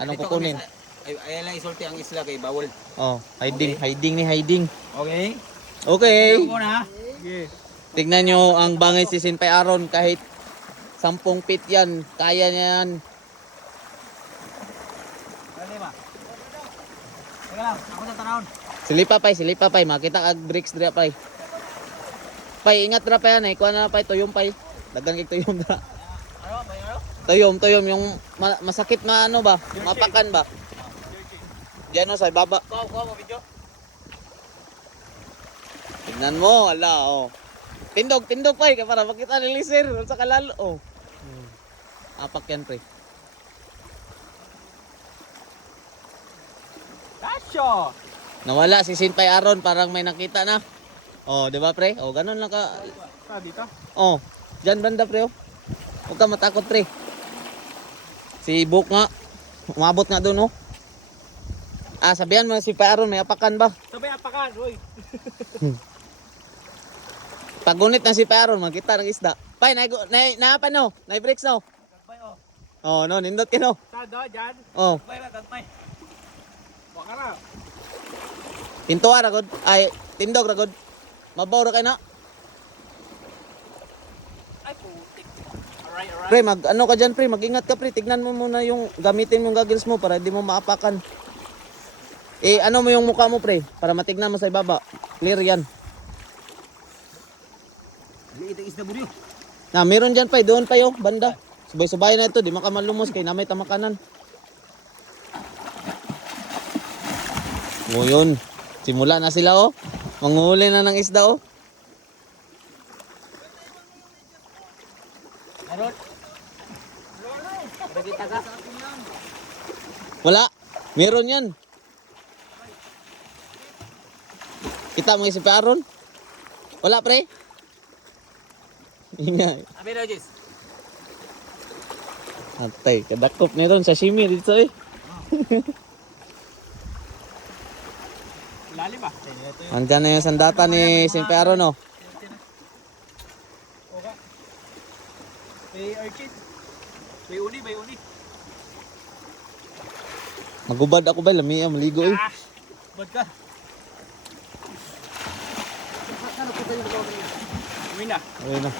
Anong Dito kukunin? Ayan lang isulti ang isla kay bawal. Oh, hiding ni hiding. Okay? Okay. Tingnan mo na. Sige. Tignan nyo ang bangay si Sinpay Aaron kahit 10 feet yan. Kaya niya yan. Dali ba? Teka lang, ako sa tanawon. Silipa pay. Makita ag bricks dira pay. Pay, ingat dira pa yan eh. Kuha na pay, tuyom pay. Dagan kay tuyom dira. Ano? May ano? Tuyom yung masakit na ano ba? Mapakan ba? Diyan o sa ibaba. Kuha mo video. Tignan mo, ala oh. Tindog pay para makita ni Lisir sa kalalo oh. Apak yan pre. Kasyo! Nawala si Sinpay Aaron, parang may nakita na. Oh, di ba pre? Oh, ganun lang ka. Dito. Oh, diyan banda pre oh. Huwag ka matakot pre. Si Book nga. Umabot nga doon oh. Ah, sabihan mo si Sinpay Aaron, may apakan ba? Sabay apakan, oy. Pagunit na si Sinpay Aaron, makita ng isda. Pay, napa no? Nai-breaks no? Tagpay oh. Oh, no, nindot ka no? Sado, dyan. Oh, Tagpay ba, tagpay. Baka na. tintuwa ragod. Ay, tindog ragod. Mabaw ra kay na. Ay, putik. Alright. Pre, ano ka dyan pre, mag-ingat ka pre. Tignan mo muna yung gamitin mo yung goggles mo para hindi mo maapakan. Eh, ano mo yung mukha mo pre, para matignan mo sa ibaba. Clear yan. Liit ang isda buryo. Na, meron dyan pa, doon pa yung banda. Subay-subay na ito, di makamalumos kay namay tamakanan. O yun, simula na sila oh. Manguhuli na ng isda oh. Meron? Nakita ka? Wala, meron yan. Kita mo si Aaron? Wala pre? Ingay. Abi na, Jis. Atay, kadakop nito sa sashimi dito eh. Lalim ba? Andyan na yung sandata ni Sinpay Aaron oh. Okay. May urchin. May uni. Magubad ako ba, lami maligo eh. Bad ka. Uwi na. Ayun na.